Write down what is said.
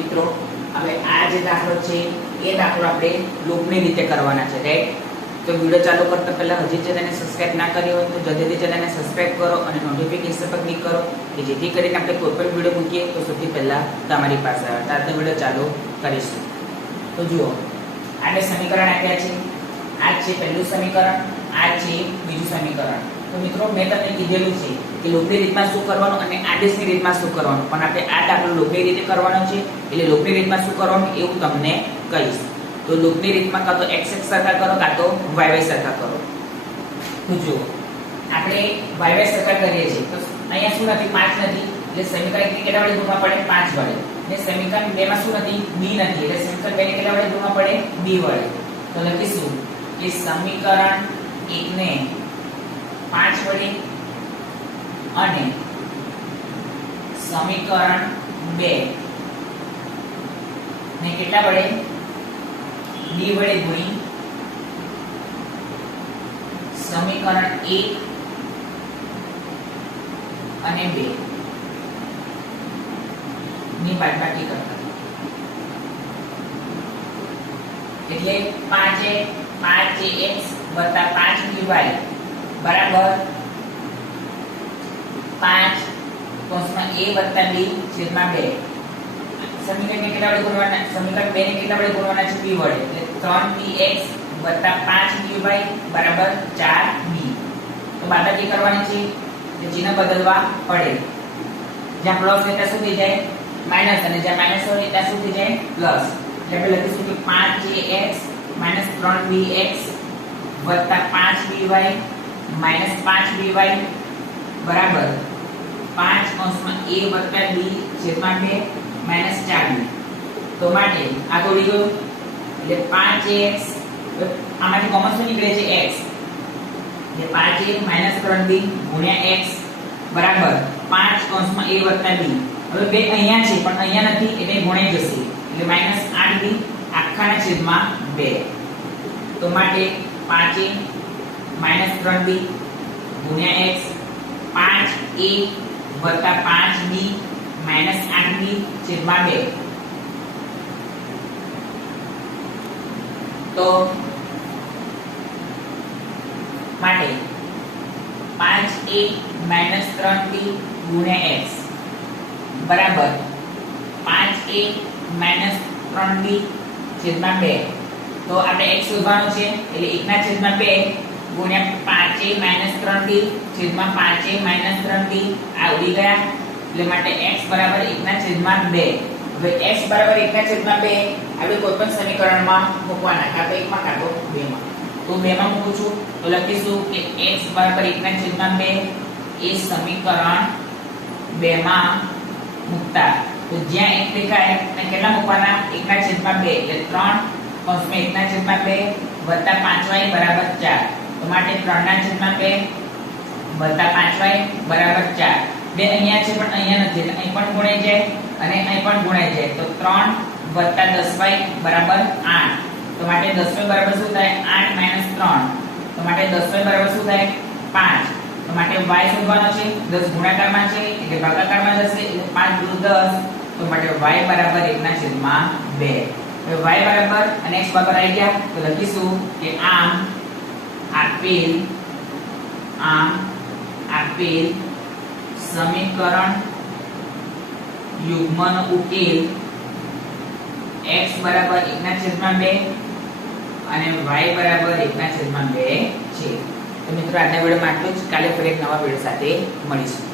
મિત્રો હવે આ જે દાખલો છે એ દાખલો આપણે લૂપની રીતે કરવાના છે, રાઈટ? તો વિડિયો ચાલુ કરતા પહેલા હજી ચેનલને સબસ્ક્રાઇબ ના કરી હોય તો જલ્દીથી ચેનલને સબસ્ક્રાઇબ કરો અને નોટિફિકેશન પર ક્લિક કરો કે જેથી કરીને આપણે કોઈ પણ વિડિયો મૂકીએ તો સૌથી પહેલા તમારી પાસે આવે. તો આજનો વિડિયો ચાલુ કરીશું. તો જુઓ, આપણે સમીકરણ આપ્યા છે. આ છે પહેલું સમીકરણ, આ છે બીજું સમીકરણ. તો મિત્રો મેં તમને કીધેલું છે કે લૂપની રીતમાં શું કરવાનું અને આદેશની રીતમાં શું કરવાનું, પણ આપણે આ દાખલો લૂપની રીતે કરવાનો છે એટલે લૂપની રીતમાં શું કરવાનું એવું તમને કહીશ. તો લૂપની રીતમાં કાં તો x સરખા કરો કાં તો y સરખા કરો. તો જુઓ, આપણે y સરખા કરીએ છીએ તો અહીંયા શું નથી, 5 નથી, એટલે સમીકરણ કેટલા વડે ગુણવા પડે? 5 વડે. ને સમીકરણ 2 માં શું નથી? b નથી, એટલે સમીકરણ 2 ને કેટલા વડે ગુણવા પડે? b વડે. તો લખીશું કે સમીકરણ 1 ને 5 વડે અને સમીકરણ 2 ને કેટલા વડે? b વડે ગુણી સમીકરણ 1 અને 2 ની બાદબાકી કરતા. એટલે 5x વત્તા 5y બરાબર 5 કૌંસમાં a વત્તા b છેદમાં 2. સમીકરણને કેટલા વડે ગુણવાના? સમીકરણ 2 ને કેટલા વડે ગુણવાના છે? b વડે. એટલે 3bx વત્તા 5by બરાબર 4b. તો બાદબાકી કરવાની છે એટલે ચિહ્ન બદલવા પડે. જ્યાં પ્લસ હોય ત્યાં શું થઈ જાય? માઈનસ, અને જ્યાં માઈનસ હોય ત્યાં શું થઈ જાય? પ્લસ. એટલે આપણે લખીશું કે 5ax 3bx વત્તા 5by માઈનસ 5by બરાબર 5 કૌંસમાં a વત્તા b છેદમાં 2 માઈનસ 4b. તો માટે આ તોડી ગયું એટલે 5ax, આમાંથી કોમન શું નીકળે છે? x. એટલે 5a માઈનસ 3b ગુણ્યા x બરાબર 5 કૌંસમાં a વત્તા b. હવે બે અહીંયા છે પણ અહીંયા નથી એટલે ગુણાઈ જશે એટલે માઈનસ 8b આખાના છેદમાં 2. તો માટે 5a માઈનસ 3b ગુણ્યા x 5a વત્તા 5b માઈનસ 8b છેદમાં 2. તો માટે 5a માઈનસ 3b ગુણ્યા x બરાબર 5a માઈનસ 3b છેદમાં 2. તો આપણે x શોધવાનું છે એટલે 1/2 ગુણ્યા 5a માઈનસ 3b છેદમાં 5a માઈનસ 3b આ ઉડી ગયા એટલે માટે x બરાબર 1/2. હવે x બરાબર 1/2 આપણે કોઈ પણ સમીકરણમાં મૂકવાના, કાં તો 1 માં કાં તો 2 માં. તો 2 માં મૂકું છું તો લખીશું કે x બરાબર 1/2 એ સમીકરણ 2 માં મૂકતા. તો જ્યાં x દેખાય ત્યાં કેટલા મૂકવાના? 1/2 એટલે 3 કૌંસમાં 1/2 વત્તા 5y બરાબર 4. તો માટે 3/2 વત્તા 5y બરાબર 4. બે અહીંયા છે પણ અહીંયા નથી એટલે અહીં પણ ગુણાઈ જાય અને અહીં પણ ગુણાઈ જાય. તો 3 વત્તા 10y બરાબર 8. તો માટે 10y બરાબર શું થાય? 8 - 3. તો માટે 10y બરાબર શું થાય? 5. તો માટે y શોધવાનો છે. 10 ગુણાકારમાં છે એટલે ભાગાકારમાં જશે એટલે 5 × 10. તો માટે y બરાબર 1/2. હવે y બરાબર અને x બરાબર આવી ગયા તો લખીશું કે આમ આપેલ સમીકરણ યુગ્મનો ઉકેલ x બરાબર 1/2 અને y બરાબર 1/2 છે. તો મિત્રો આજના વિડિયોમાં આટલું જ. કાલે ફરી એક નવા વિડિયો સાથે મળીશું.